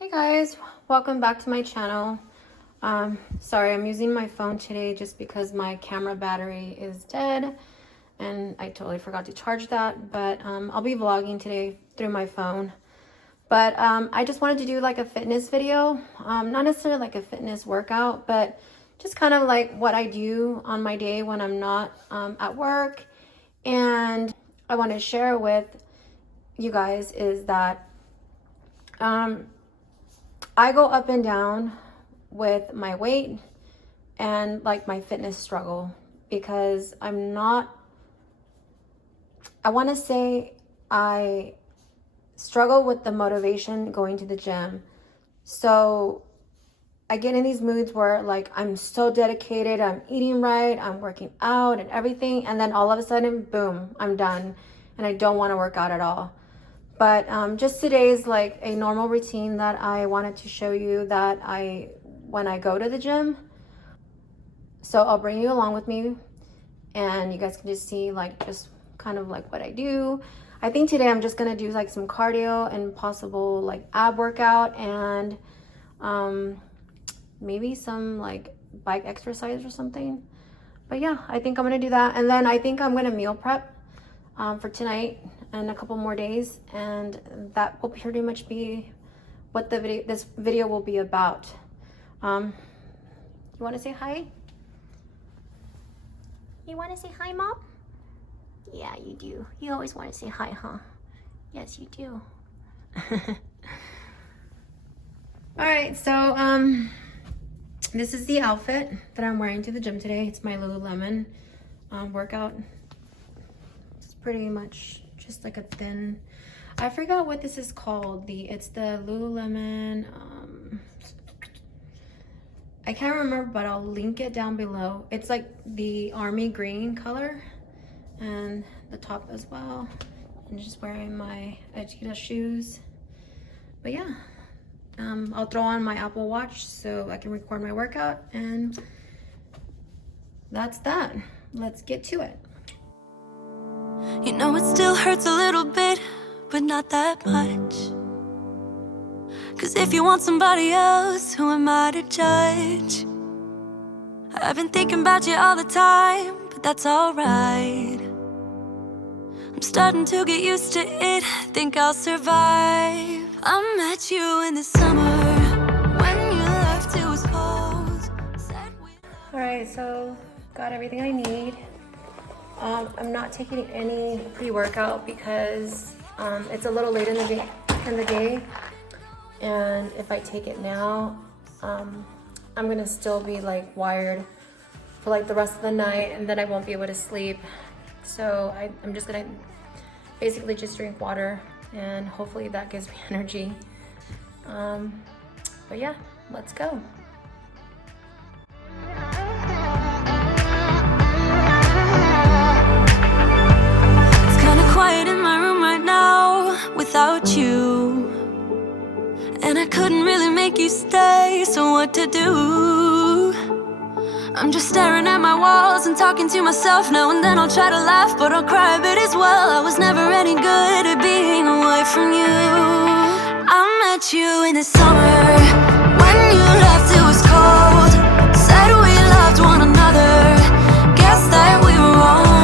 Hey guys, welcome back to my channel. Sorry, I'm using my phone today just because my camera battery is dead and I totally forgot to charge that, but I'll be vlogging today through my phone. But I just wanted to do like a fitness video, not necessarily like a fitness workout, but just kind of like what I do on my day when I'm not at work. And I want to share with you guys is that I go up and down with my weight and like my fitness struggle because I want to say I struggle with the motivation going to the gym. So I get in these moods where like I'm so dedicated, I'm eating right, I'm working out and everything, and then all of a sudden, boom, I'm done and I don't want to work out at all. But just today is like a normal routine that I wanted to show you that when I go to the gym. So I'll bring you along with me and you guys can just see like just kind of like what I do. I think today I'm just gonna do like some cardio and possible like ab workout and maybe some like bike exercise or something. But yeah, I think I'm gonna do that. And then I think I'm gonna meal prep for tonight and a couple more days, and that will pretty much be what this video will be about. You want to say hi? You want to say hi, Mom? Yeah, you do. You always want to say hi, huh? Yes, you do. All right, so this is the outfit that I'm wearing to the gym today. It's my Lululemon workout. It's pretty much just like a thin, I forgot what this is called. It's the Lululemon, I can't remember, but I'll link it down below. It's like the army green color and the top as well. I'm just wearing my Adidas shoes. But yeah, I'll throw on my Apple Watch so I can record my workout, and that's that. Let's get to it. You know it still hurts a little bit, but not that much. 'Cause if you want somebody else, who am I to judge? I've been thinking about you all the time, but that's alright. I'm starting to get used to it, think I'll survive. I met you in the summer, when you left it was cold. Alright, so got everything I need. I'm not taking any pre-workout because it's a little late in the day, and if I take it now, I'm gonna still be like wired for like the rest of the night, and then I won't be able to sleep. So I'm just gonna basically just drink water, and hopefully that gives me energy. But yeah, let's go. Quiet in my room right now without you, and I couldn't really make you stay, so what to do? I'm just staring at my walls and talking to myself. Now and then I'll try to laugh, but I'll cry a bit as well. I was never any good at being away from you. I met you in the summer, when you left it was cold. Said we loved one another, guess that we were wrong.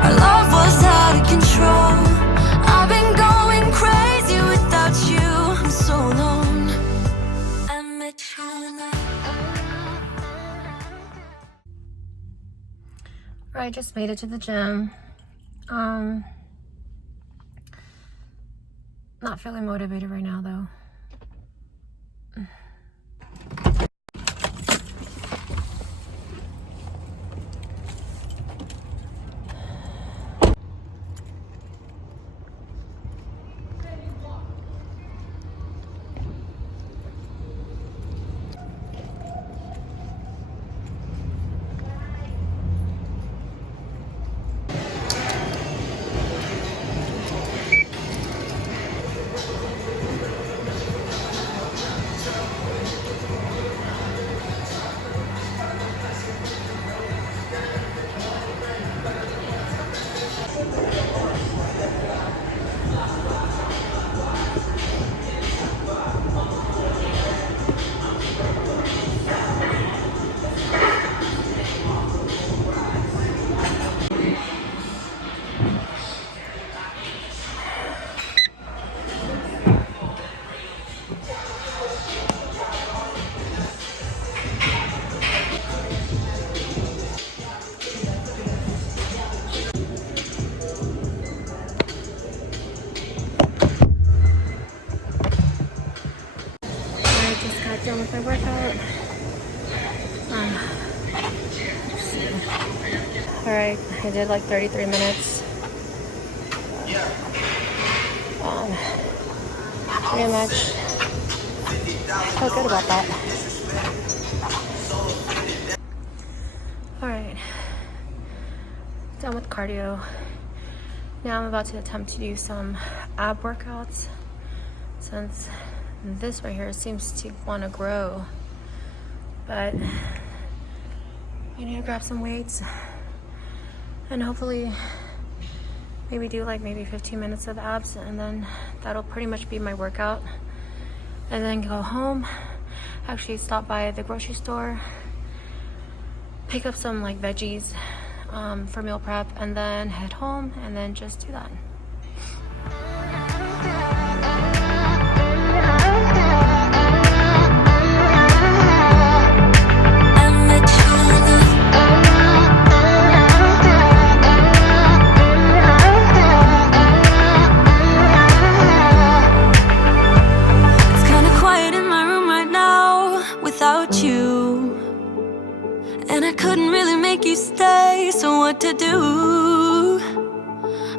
Our love was out of control. I've been going crazy without you. I'm so alone. I met you in the... I just made it to the gym. Not feeling motivated right now though. done with my workout. Let's see. Alright, I did like 33 minutes. Pretty much felt good about that. Alright, done with cardio. Now I'm about to attempt to do some ab workouts since this right here seems to want to grow. But I need to grab some weights and hopefully maybe do like maybe 15 minutes of abs, and then that'll pretty much be my workout. And then go home, actually stop by the grocery store, pick up some like veggies for meal prep, and then head home and then just do that. To do.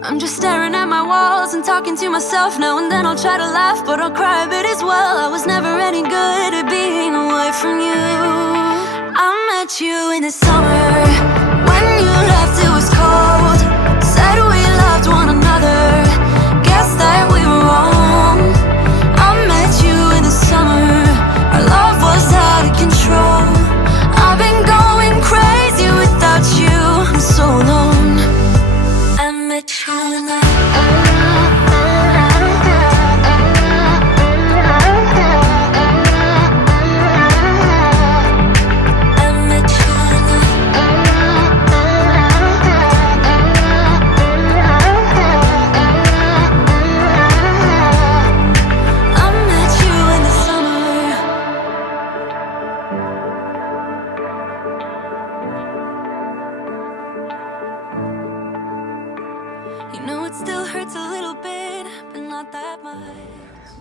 I'm just staring at my walls and talking to myself. Now and then I'll try to laugh, but I'll cry a bit as well. I was never any good at being away from you. I met you in the summer when you left, it was cold. Said we loved one another, guess that we were wrong. I met you in the summer, our love was out of control. I've been going crazy without you so long. I met you in the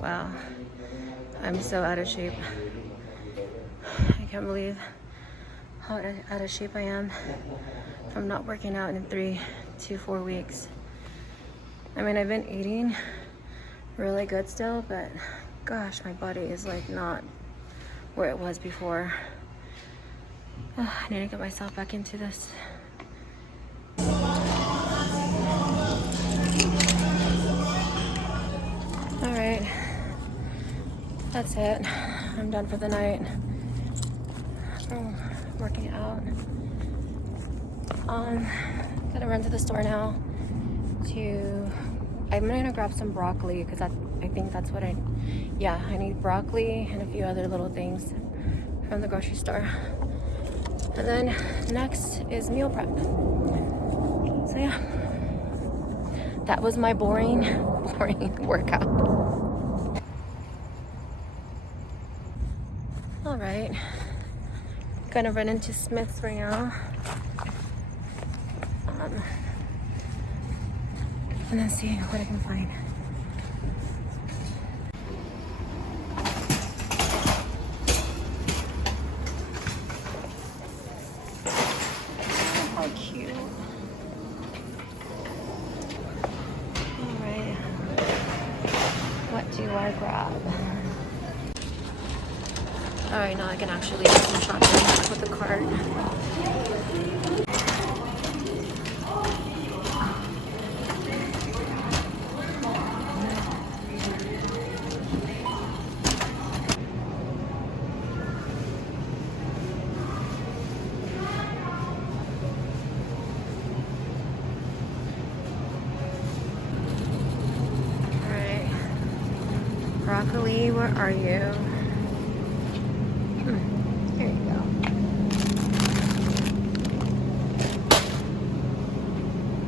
Wow, I'm so out of shape. I can't believe how out of shape I am from not working out in 3 to 4 weeks. I mean, I've been eating really good still, but gosh, my body is like not where it was before. I need to get myself back into this. All right. That's it. I'm done for the night. Oh, working out. Gonna run to the store now I'm gonna grab some broccoli because I think that's what I need broccoli and a few other little things from the grocery store. And then next is meal prep. So yeah, that was my boring workout. All right, gonna run into Smith's right now, and then see what I can find. How cute. All right, what do I grab? All right, now I can actually do some shopping with the cart. All right, broccoli, where are you?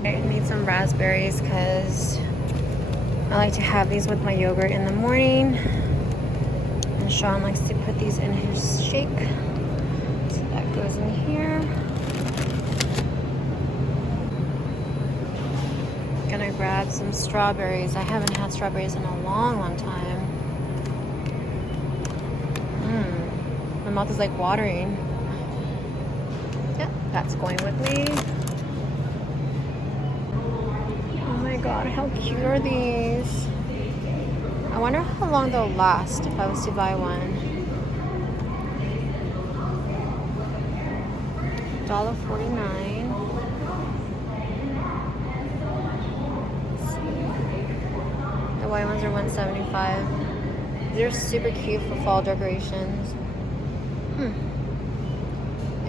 I need some raspberries because I like to have these with my yogurt in the morning. And Sean likes to put these in his shake. So that goes in here. Gonna grab some strawberries. I haven't had strawberries in a long time. My mouth is like watering. Yeah, that's going with me. Oh my god, how cute are these? I wonder how long they'll last if I was to buy one. $1.49. The white ones are $1.75. They're super cute for fall decorations. I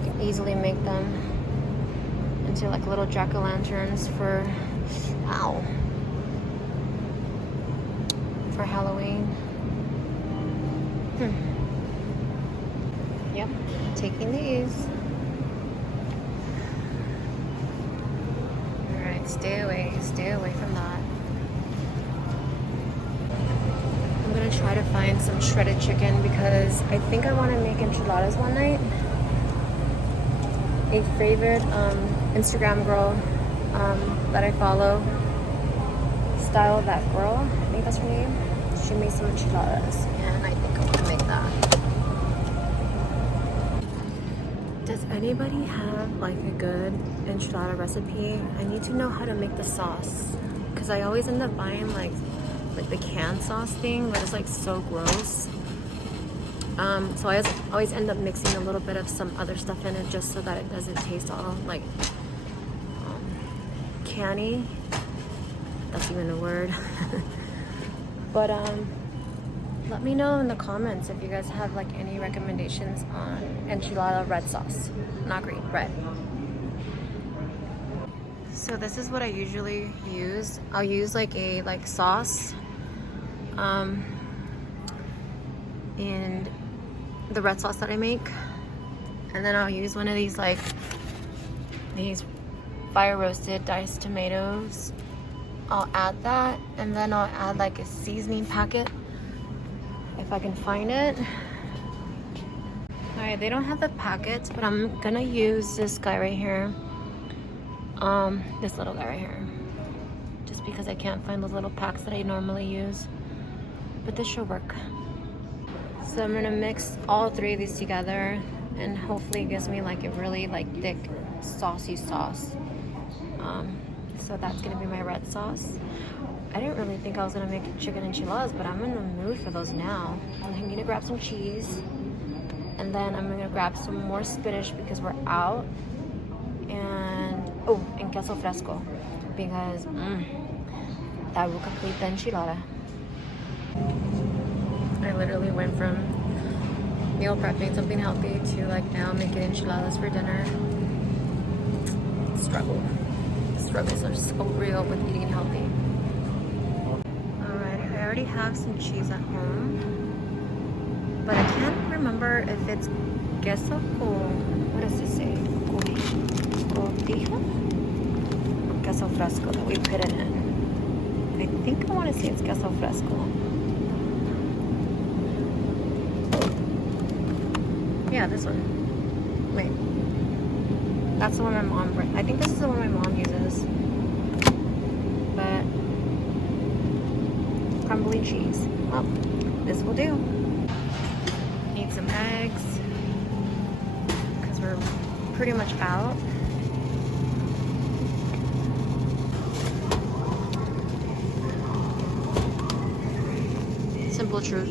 can easily make them into like little jack-o'-lanterns for for Halloween. Yep, taking these. Alright, stay away from that. I'm gonna try to find some shredded chicken because I think I want to make enchiladas one night. A favorite Instagram girl that I follow, Style That Girl, I think that's her name. She made some enchiladas, and I think I want to make that. Does anybody have like a good enchilada recipe? I need to know how to make the sauce because I always end up buying like the canned sauce thing, but it's like so gross. So I always end up mixing a little bit of some other stuff in it just so that it doesn't taste all like canny. That's even a word. But let me know in the comments if you guys have like any recommendations on enchilada red sauce. Not green, red. So this is what I usually use. I'll use like a sauce and the red sauce that I make, and then I'll use one of these these fire roasted diced tomatoes. I'll add that, and then I'll add like a seasoning packet if I can find it. Alright, they don't have the packets, but I'm gonna use this guy right here, this little guy right here, just because I can't find those little packs that I normally use, but this should work. So I'm gonna mix all three of these together, and hopefully it gives me like a really thick saucy sauce. So that's gonna be my red sauce. I didn't really think I was gonna make chicken enchiladas, but I'm in the mood for those now. I'm gonna grab some cheese, and then I'm gonna grab some more spinach because we're out, and queso fresco because that will complete the enchilada. I literally went from meal prepping something healthy to like now making enchiladas for dinner. Struggle. The struggles are so real with eating healthy. Alright, I already have some cheese at home, but I can't remember if it's queso or what does it say? Cotija? Or queso fresco that we put it in. I think I want to say it's queso fresco. Yeah, this one. Wait. That's the one my mom... I think this is the one my mom uses. But... crumbly cheese. Well, this will do. Need some eggs. Because we're pretty much out. Simple truth.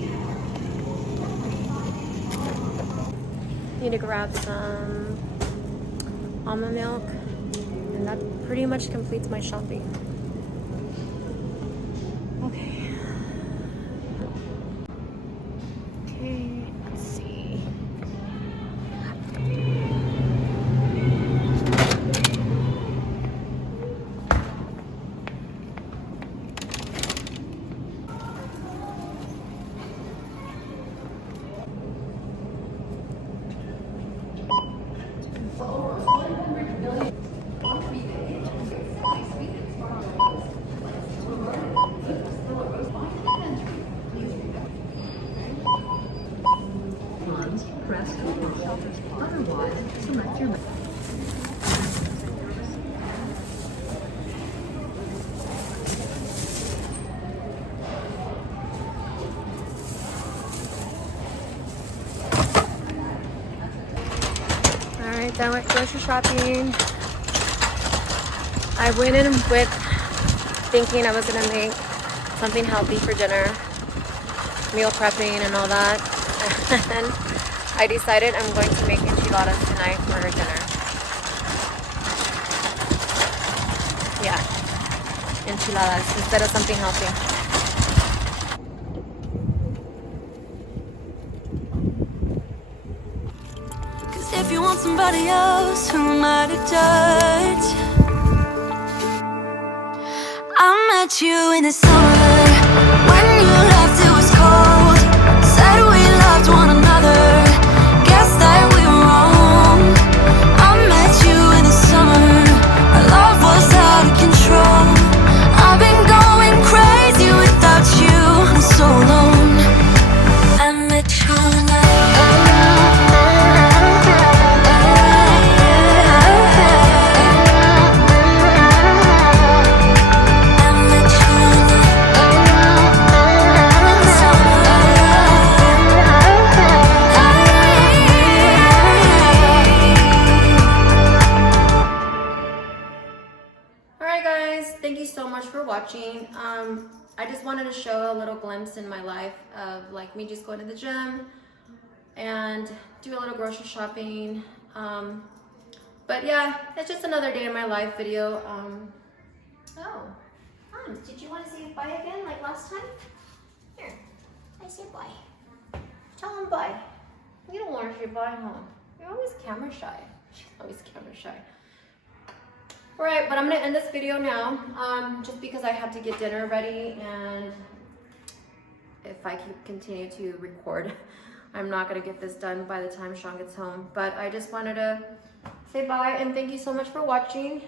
Need to grab some almond milk, and that pretty much completes my shopping. Okay, let's see. done with grocery shopping. I went in with thinking I was gonna make something healthy for dinner, meal prepping and all that. And I decided I'm going to make enchiladas tonight for dinner. Yeah, enchiladas instead of something healthy. If you want somebody else, who am I to judge? I met you in the summer. When you left it was cold. Said we loved one another. Guess that we were wrong. I met you in the summer. Our love was out of control. I've been going crazy without you. I'm so alone. I met you in the Thank you so much for watching. I just wanted to show a little glimpse in my life of like me just going to the gym and do a little grocery shopping. But yeah, it's just another day in my life video. Did you want to say bye again like last time? Here, I said bye. Tell him bye. You don't want to say bye, huh? You're always camera shy. She's always camera shy. Alright, but I'm going to end this video now, just because I have to get dinner ready, and if I continue to record, I'm not going to get this done by the time Sean gets home. But I just wanted to say bye, and thank you so much for watching.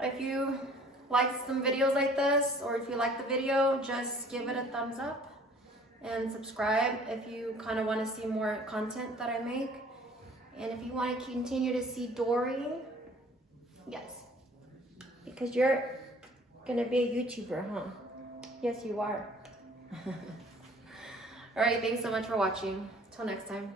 If you like some videos like this, or if you like the video, just give it a thumbs up, and subscribe if you kind of want to see more content that I make. And if you want to continue to see Dory, yes, because you're gonna be a YouTuber, huh? Yes, you are. All right, thanks so much for watching. Till next time.